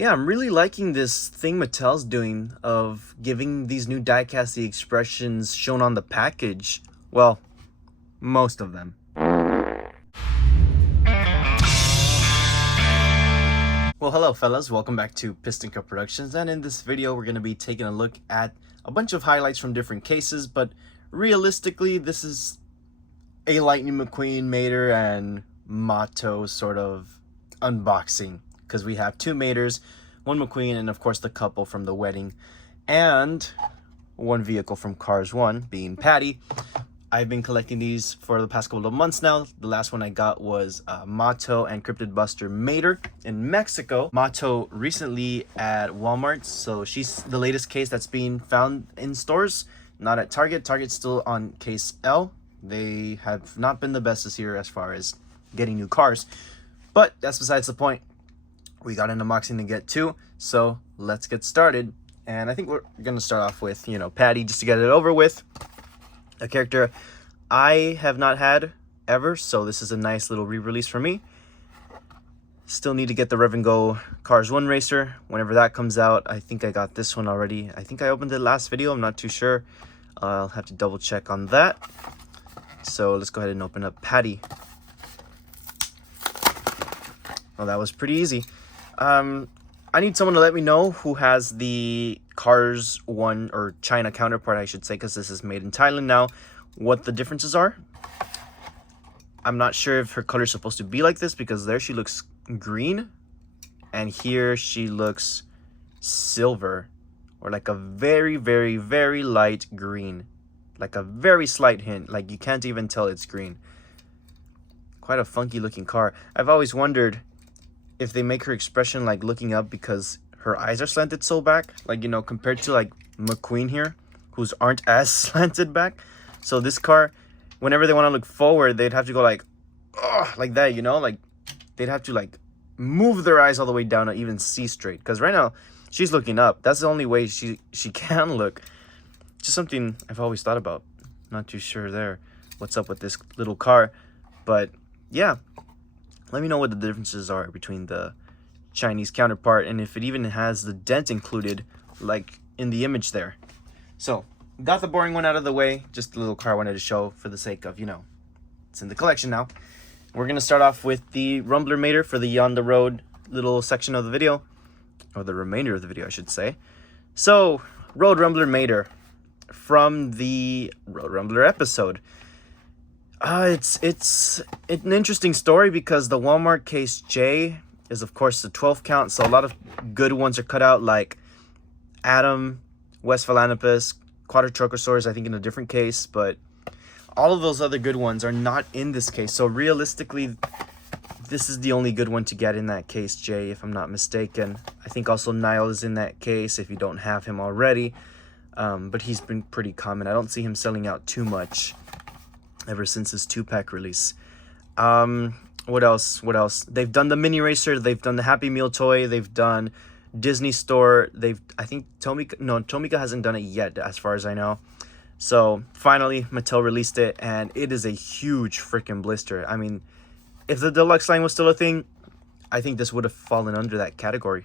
Yeah, I'm really liking this thing Mattel's doing of giving these new diecasts the expressions shown on the package. Well, most of them. Well, hello fellas, welcome back to Piston Cup Productions, and in this video we're going to be taking a look at a bunch of highlights from different cases, but realistically this is a Lightning McQueen, Mater, and Mateo sort of unboxing, because we have two Maters, one McQueen, and of course the couple from the wedding, and one vehicle from Cars 1, being Patty. I've been collecting these for the past couple of months now. The last one I got was Mateo and Cryptid Buster Mater in Mexico. Mateo recently at Walmart, so she's the latest case that's being found in stores, not at Target. Target's still on case L. They have not been the best this year as far as getting new cars, but that's besides the point. We got an unboxing to get to, so let's get started. And I think we're gonna start off with, Patty, just to get it over with. A character I have not had ever, so this is a nice little re-release for me. Still need to get the Rev and Go Cars 1 Racer whenever that comes out. I think I got this one already. I think I opened it last video, I'm not too sure. I'll have to double check on that. So let's go ahead and open up Patty. Well, that was pretty easy. I need someone to let me know who has the Cars 1 or China counterpart, I should say, because this is made in Thailand now, what the differences are. I'm not sure if her color is supposed to be like this, because there she looks green and here she looks silver, or like a very, very, very light green, like a very slight hint, like you can't even tell it's green. Quite a funky looking car. I've always wondered if they make her expression like looking up because her eyes are slanted so back, like, compared to like McQueen here, whose aren't as slanted back. So this car, whenever they want to look forward, they'd have to go like, oh, like that, like they'd have to like move their eyes all the way down to even see straight. Because right now she's looking up. That's the only way she can look. Just something I've always thought about. Not too sure there what's up with this little car, but yeah. Let me know what the differences are between the Chinese counterpart, and if it even has the dent included, like in the image there. So, got the boring one out of the way. Just a little car I wanted to show for the sake of, it's in the collection now. We're going to start off with the Rumbler Mater for the On the Road little section of the video. Or the remainder of the video, I should say. So, Road Rumbler Mater from the Road Rumbler episode. It's an interesting story because the Walmart case J is of course the 12 count, so a lot of good ones are cut out, like Adam, West Philanthropist, Quadrotrochosaurus, I think in a different case, but all of those other good ones are not in this case. So realistically, this is the only good one to get in that case J, if I'm not mistaken. I think also Niall is in that case if you don't have him already, but he's been pretty common. I don't see him selling out too much ever since his 2-pack release. What else? They've done the Mini Racer, they've done the Happy Meal toy, they've done Disney Store, I think Tomica hasn't done it yet as far as I know. So finally Mattel released it, and it is a huge freaking blister. I mean, if the deluxe line was still a thing, I think this would have fallen under that category.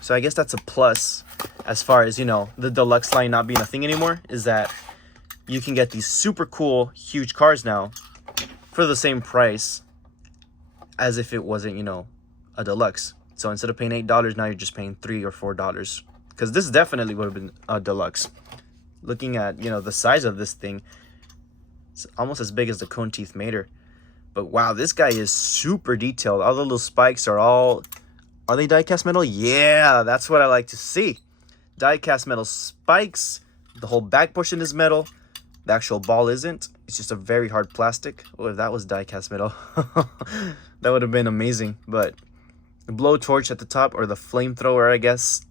So I guess that's a plus as far as, the deluxe line not being a thing anymore, is that you can get these super cool, huge cars now for the same price as if it wasn't, a deluxe. So instead of paying $8, now you're just paying $3 or $4. Because this definitely would have been a deluxe. Looking at, the size of this thing, it's almost as big as the Cone Teeth Mater. But wow, this guy is super detailed. All the little spikes are they die-cast metal? Yeah, that's what I like to see. Die-cast metal spikes. The whole back portion is metal. The actual ball isn't. It's just a very hard plastic. Oh, if that was die-cast metal, that would have been amazing. But the blowtorch at the top, or the flamethrower, I guess,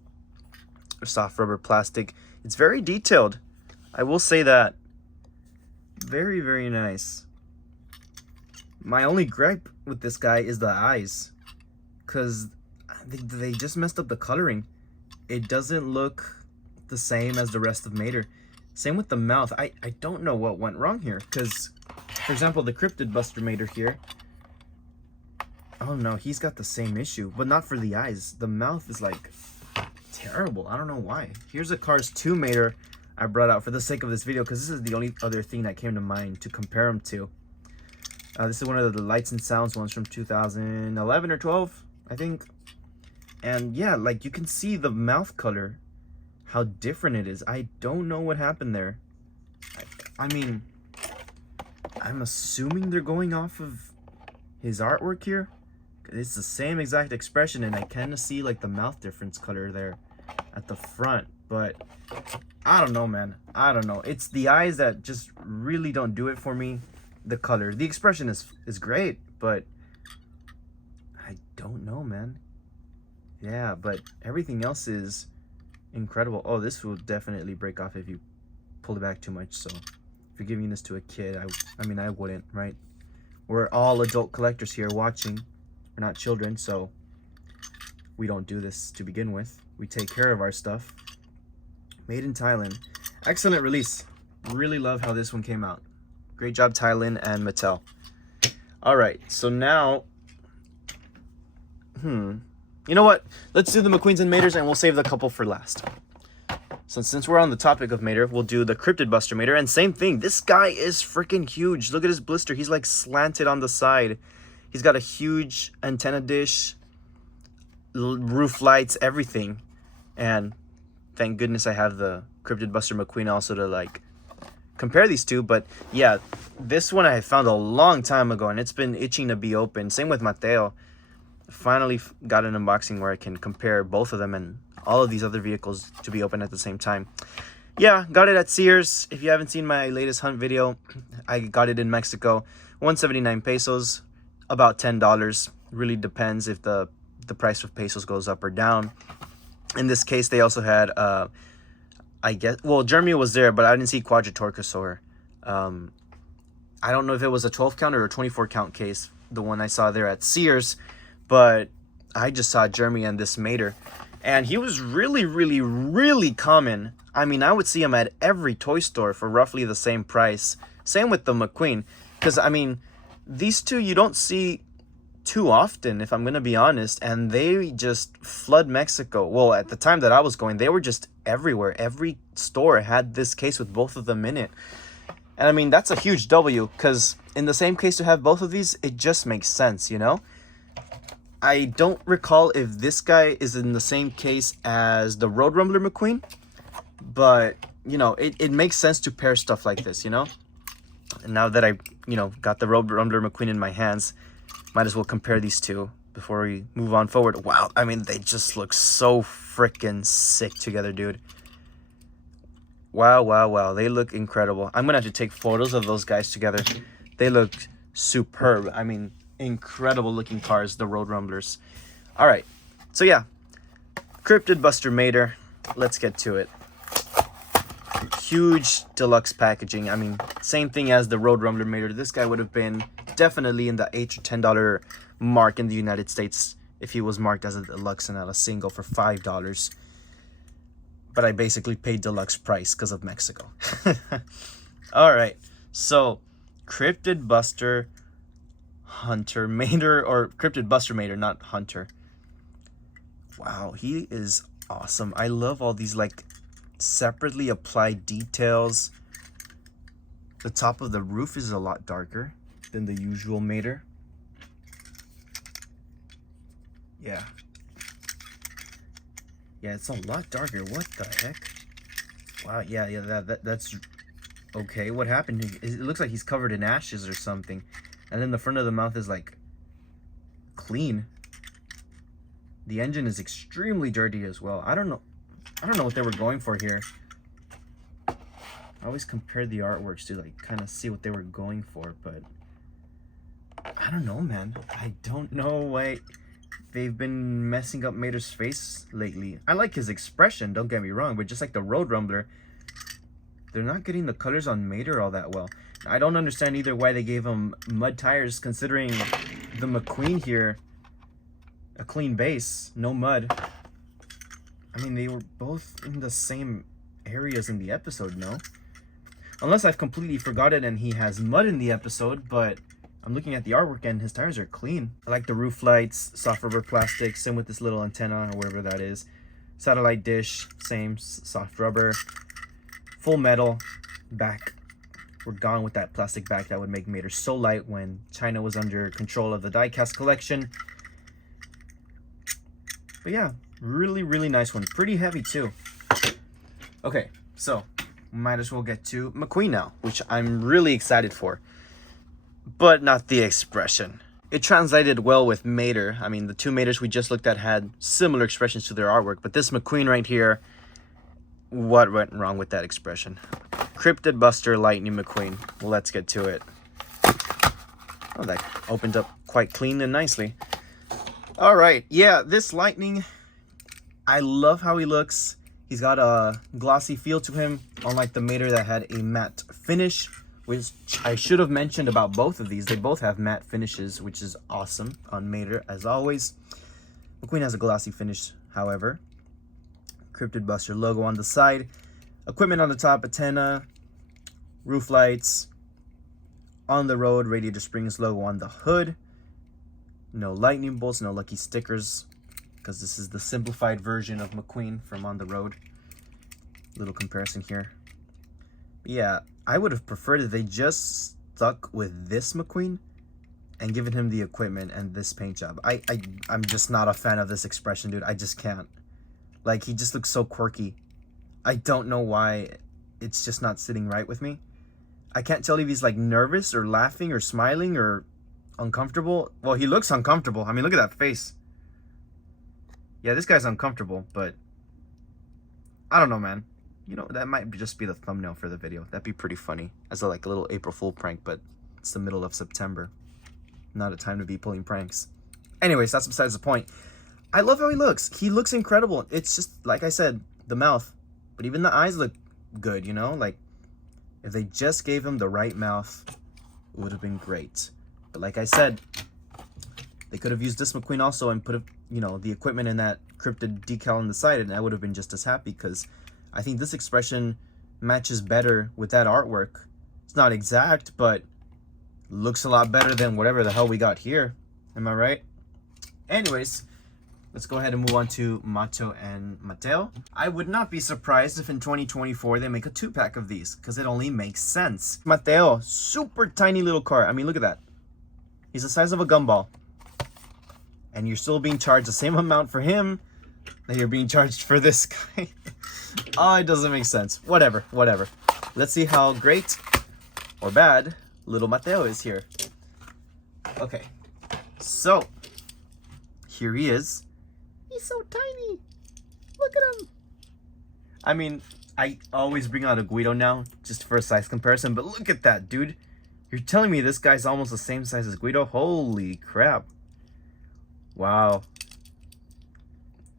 or soft rubber plastic. It's very detailed. I will say that. Very, very nice. My only gripe with this guy is the eyes, because they just messed up the coloring. It doesn't look the same as the rest of Mater. Same with the mouth. I don't know what went wrong here, because, for example, the Cryptid Buster Mater here, Oh no, he's got the same issue, but not for the eyes. The mouth is like terrible. I don't know why. Here's a Cars 2 Mater I brought out for the sake of this video because this is the only other thing that came to mind to compare them to. This is one of the Lights and Sounds ones from 2011 or 12, I think. And yeah, like you can see the mouth color, how different it is. I don't know what happened there. I mean, I'm assuming they're going off of his artwork here. It's the same exact expression, and I kind of see like the mouth difference color there at the front, but I don't know, man. I don't know. It's the eyes that just really don't do it for me. The color, the expression is great, but I don't know, man. Yeah, but everything else is incredible. Oh, this will definitely break off if you pull it back too much. So if you're giving this to a kid, I mean, I wouldn't, right? We're all adult collectors here watching. We're not children, so we don't do this to begin with. We take care of our stuff. Made in Thailand. Excellent release. Really love how this one came out. Great job, Thailand and Mattel. All right, so now, you know what? Let's do the McQueens and Maters, and we'll save the couple for last. So since we're on the topic of Mater, we'll do the Cryptid Buster Mater, and same thing. This guy is freaking huge. Look at his blister. He's like slanted on the side. He's got a huge antenna dish, roof lights, everything. And thank goodness I have the Cryptid Buster McQueen also to like compare these two. But yeah, this one I found a long time ago, and it's been itching to be open. Same with Mateo. Finally got an unboxing where I can compare both of them and all of these other vehicles to be open at the same time. Yeah, got it at Sears. If you haven't seen my latest hunt video, I got it in Mexico. 179 pesos, about $10. Really depends if the price of pesos goes up or down. In this case, they also had, I guess, well, Germany was there, but I didn't see Quadratorchosaur. I don't know if it was a 12 count or a 24 count case, the one I saw there at Sears, but I just saw Jeremy and this Mater, and he was really, really, really common. I mean, I would see him at every toy store for roughly the same price. Same with the McQueen, because I mean, these two you don't see too often, if I'm gonna be honest, and they just flood Mexico. Well, at the time that I was going, they were just everywhere. Every store had this case with both of them in it. And I mean, that's a huge W, because in the same case to have both of these, it just makes sense, you know? I don't recall if this guy is in the same case as the Road Rumbler McQueen, but, you know, it makes sense to pair stuff like this, you know? And now that I, you know, got the Road Rumbler McQueen in my hands, might as well compare these two before we move on forward. Wow, I mean, they just look so freaking sick together, dude. Wow, wow, wow. They look incredible. I'm going to have to take photos of those guys together. They look superb. I mean, incredible looking cars, the Road Rumblers. All right. So, yeah. Cryptid Buster Mater. Let's get to it. Huge deluxe packaging. I mean, same thing as the Road Rumbler Mater. This guy would have been definitely in the $8 or $10 mark in the United States if he was marked as a deluxe and not a single for $5. But I basically paid deluxe price because of Mexico. All right, so Cryptid Buster Hunter Mater, or Cryptid Buster Mater, not Hunter. Wow, he is awesome. I love all these like separately applied details. The top of the roof is a lot darker than the usual Mater. Yeah. Yeah, it's a lot darker. What the heck? Wow, yeah, that's okay. What happened? It looks like he's covered in ashes or something. And then the front of the mouth is like clean. The engine is extremely dirty as well. I don't know what they were going for here. I always compare the artworks to like kind of see what they were going for, but I don't know, man. I don't know why they've been messing up Mater's face lately. I like his expression, don't get me wrong, but just like the Road Rumbler, they're not getting the colors on Mater all that well. I don't understand either why they gave him mud tires, considering the McQueen here, a clean base, no mud. I mean, they were both in the same areas in the episode, no? Unless I've completely forgot it and he has mud in the episode, but I'm looking at the artwork and his tires are clean. I like the roof lights, soft rubber plastic, same with this little antenna or whatever that is. Satellite dish, same, soft rubber. Full metal back. We're gone with that plastic back that would make Mater so light when China was under control of the diecast collection. But yeah, really, really nice one. Pretty heavy too. Okay, so might as well get to McQueen now, which I'm really excited for. But not the expression. It translated well with Mater. I mean, the two Maters we just looked at had similar expressions to their artwork, but this McQueen right here, what went wrong with that expression? Cryptid Buster Lightning McQueen. Let's get to it. Oh, that opened up quite clean and nicely. All right, yeah, this Lightning, I love how he looks. He's got a glossy feel to him, unlike the Mater that had a matte finish, which I should have mentioned about both of these. They both have matte finishes, which is awesome on Mater, as always. McQueen has a glossy finish, however. Cryptid Buster logo on the side. Equipment on the top, antenna, roof lights. On the road, Radiator Springs logo on the hood. No lightning bolts, no lucky stickers, because this is the simplified version of McQueen from On the Road. Little comparison here. But yeah, I would have preferred if they just stuck with this McQueen and given him the equipment and this paint job. I'm just not a fan of this expression, dude. I just can't. Like, he just looks so quirky. I don't know why it's just not sitting right with me. I can't tell if he's like nervous or laughing or smiling or uncomfortable. Well, he looks uncomfortable. I mean, look at that face. Yeah, this guy's uncomfortable, but I don't know, man. You know, that might just be the thumbnail for the video. That'd be pretty funny as a like a little April Fool prank, but it's the middle of September. Not a time to be pulling pranks. Anyways, that's besides the point. I love how he looks. He looks incredible. It's just, like I said, the mouth. But even the eyes look good, you know? Like, if they just gave him the right mouth, it would have been great. But like I said, they could have used this McQueen also and put, you know, the equipment in that Cryptid decal on the side, and I would have been just as happy, because I think this expression matches better with that artwork. It's not exact, but looks a lot better than whatever the hell we got here. Am I right? Anyways, let's go ahead and move on to Mateo and Mateo. I would not be surprised if in 2024 they make a 2-pack of these, because it only makes sense. Mateo, super tiny little car. I mean, look at that. He's the size of a gumball. And you're still being charged the same amount for him that you're being charged for this guy. Oh, it doesn't make sense. Whatever, whatever. Let's see how great or bad little Mateo is here. Okay, so here he is. He's so tiny. Look at him. I mean, I always bring out a Guido now just for a size comparison, but look at that, dude. You're telling me this guy's almost the same size as Guido? Holy crap. Wow.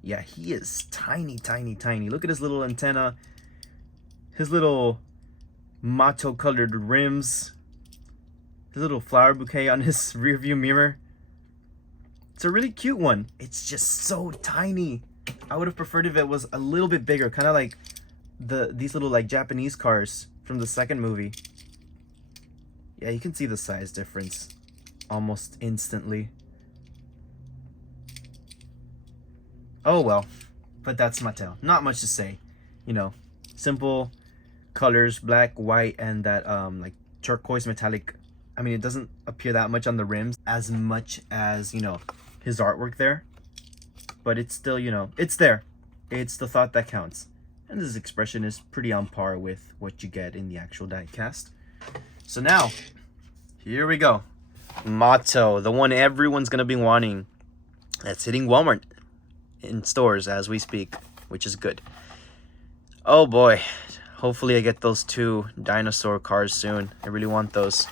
Yeah, he is tiny, tiny, tiny. Look at his little antenna. His little motto colored rims. His little flower bouquet on his rear view mirror. It's a really cute one. It's just so tiny. I would have preferred if it was a little bit bigger. Kind of like these little like Japanese cars from the second movie. Yeah, you can see the size difference almost instantly. Oh well, but that's Mateo. Not much to say, you know. Simple colors, black, white, and that like turquoise metallic. I mean, it doesn't appear that much on the rims as much as, you know, his artwork there. But it's still, you know, it's there. It's the thought that counts. And this expression is pretty on par with what you get in the actual die cast. So now, here we go. Mateo, the one everyone's gonna be wanting. That's hitting Walmart in stores as we speak, which is good. Oh boy, hopefully I get those 2 dinosaur cars soon. I really want those.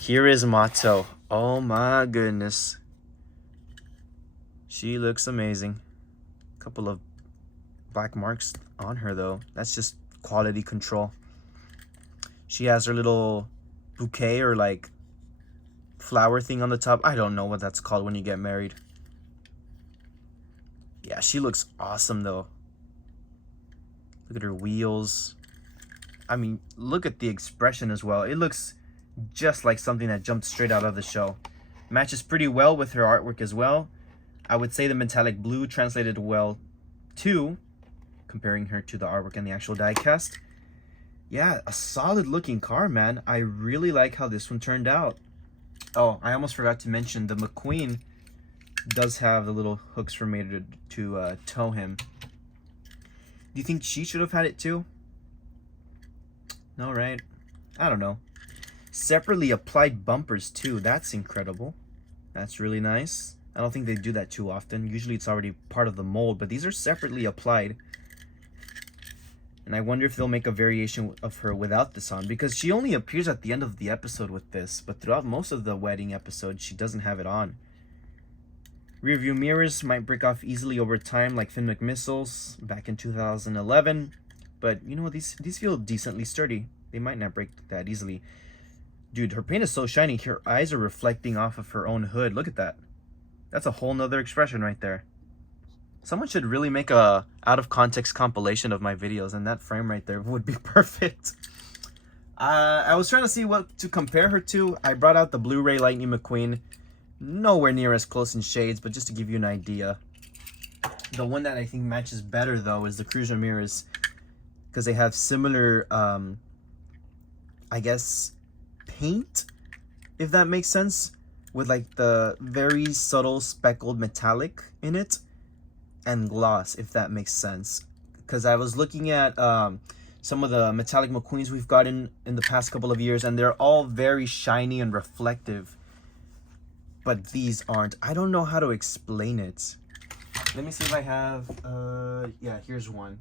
Here is Mateo. Oh my goodness, she looks amazing. Couple of black marks on her though. That's just quality control. She has her little bouquet or like flower thing on the top. I don't know what that's called when you get married. Yeah, she looks awesome though. Look at her wheels. I mean, look at the expression as well. It looks just like something that jumped straight out of the show. Matches pretty well with her artwork as well. I would say the metallic blue translated well too, comparing her to the artwork and the actual diecast. Yeah, a solid looking car, man. I really like how this one turned out. Oh, I almost forgot to mention the McQueen does have the little hooks for Mater to tow him. Do you think she should have had it too? No, right? I don't know. Separately applied bumpers too. That's incredible. That's really nice. I don't think they do that too often. Usually it's already part of the mold, but these are separately applied. And I wonder if they'll make a variation of her without this on, because she only appears at the end of the episode with this, but throughout most of the wedding episode, she doesn't have it on. Rear view mirrors might break off easily over time, like Finn McMissiles back in 2011. But, you know, these feel decently sturdy. They might not break that easily. Dude, her paint is so shiny. Her eyes are reflecting off of her own hood. Look at that. That's a whole nother expression right there. Someone should really make a out-of-context compilation of my videos, and that frame right there would be perfect. I was trying to see what to compare her to. I brought out the Blu-ray Lightning McQueen. Nowhere near as close in shades, but just to give you an idea. The one that I think matches better, though, is the Cruiser mirrors, because they have similar, I guess, paint, if that makes sense, with like the very subtle speckled metallic in it, and gloss, if that makes sense. Because I was looking at some of the metallic McQueens we've gotten in the past couple of years, and they're all very shiny and reflective, but these aren't. I don't know how to explain it. Let me see if I have, yeah, here's one.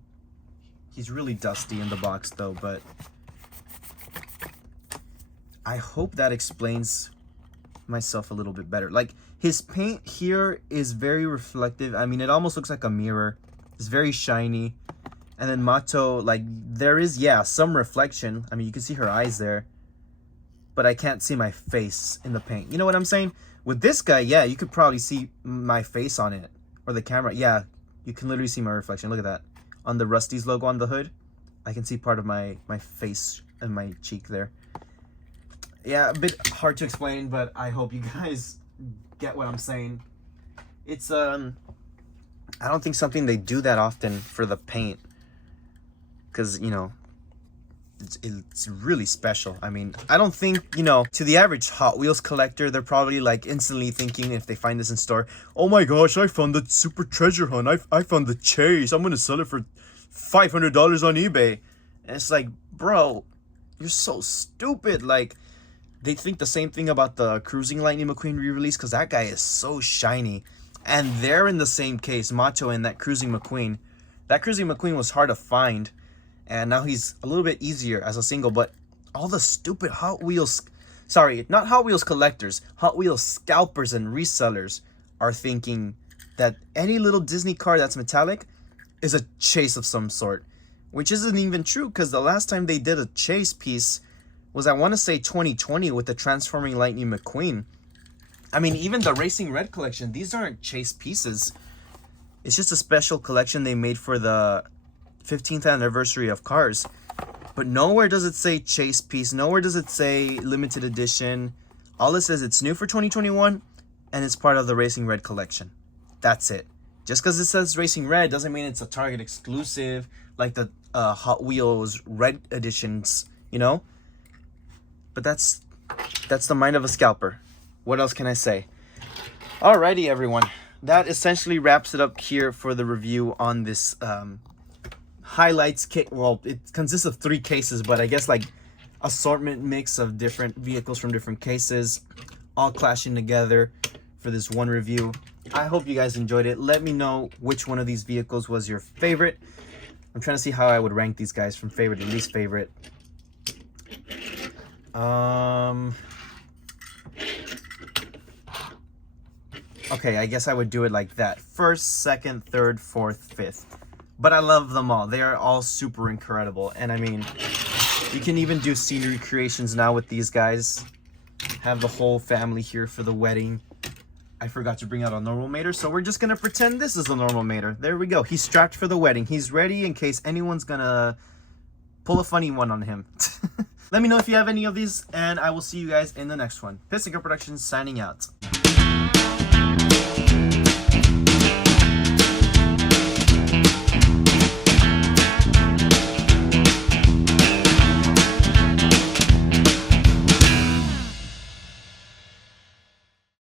He's really dusty in the box though, but I hope that explains myself a little bit better. Like, his paint here is very reflective. I mean, it almost looks like a mirror. It's very shiny. And then Mateo, like, there is, yeah, some reflection. I mean, you can see her eyes there, but I can't see my face in the paint. You know what I'm saying? With this guy, yeah, you could probably see my face on it, or the camera. Yeah, you can literally see my reflection. Look at that. On the Rusty's logo on the hood, I can see part of my face and my cheek there. Yeah, a bit hard to explain, but I hope you guys get what I'm saying. It's, I don't think something they do that often for the paint, because, you know, it's really special. I mean, I don't think, you know, to the average Hot Wheels collector, they're probably like instantly thinking, if they find this in store, oh my gosh, I found the super treasure hunt. I found the chase. I'm gonna sell it for $500 on eBay. And it's like, bro, you're so stupid. Like, they think the same thing about the Cruising Lightning McQueen re-release, because that guy is so shiny. And they're in the same case, Mateo and that Cruising McQueen. That Cruising McQueen was hard to find, and now he's a little bit easier as a single. But all the stupid Hot Wheels, sorry, not Hot Wheels collectors, Hot Wheels scalpers and resellers are thinking that any little Disney car that's metallic is a chase of some sort, which isn't even true, because the last time they did a chase piece was, I want to say, 2020 with the Transforming Lightning McQueen. I mean, even the Racing Red collection, these aren't chase pieces. It's just a special collection they made for the 15th anniversary of Cars. But nowhere does it say chase piece. Nowhere does it say limited edition. All it says, it's new for 2021, and it's part of the Racing Red collection. That's it. Just because it says Racing Red doesn't mean it's a Target exclusive, like the Hot Wheels Red editions, you know? But that's the mind of a scalper. What else can I say? Alrighty, everyone. That essentially wraps it up here for the review on this highlights kit. Well, it consists of 3 cases, but I guess like assortment mix of different vehicles from different cases, all clashing together for this one review. I hope you guys enjoyed it. Let me know which one of these vehicles was your favorite. I'm trying to see how I would rank these guys from favorite to least favorite. Okay, I guess I would do it like that. First, second, third, fourth, fifth. But I love them all. They are all super incredible. And I mean, you can even do scenery creations now with these guys. Have the whole family here for the wedding. I forgot to bring out a normal Mater, so we're just gonna pretend this is a normal Mater. There we go. He's strapped for the wedding. He's ready in case anyone's gonna pull a funny one on him. Let me know if you have any of these, and I will see you guys in the next one. Piston Cup Productions signing out.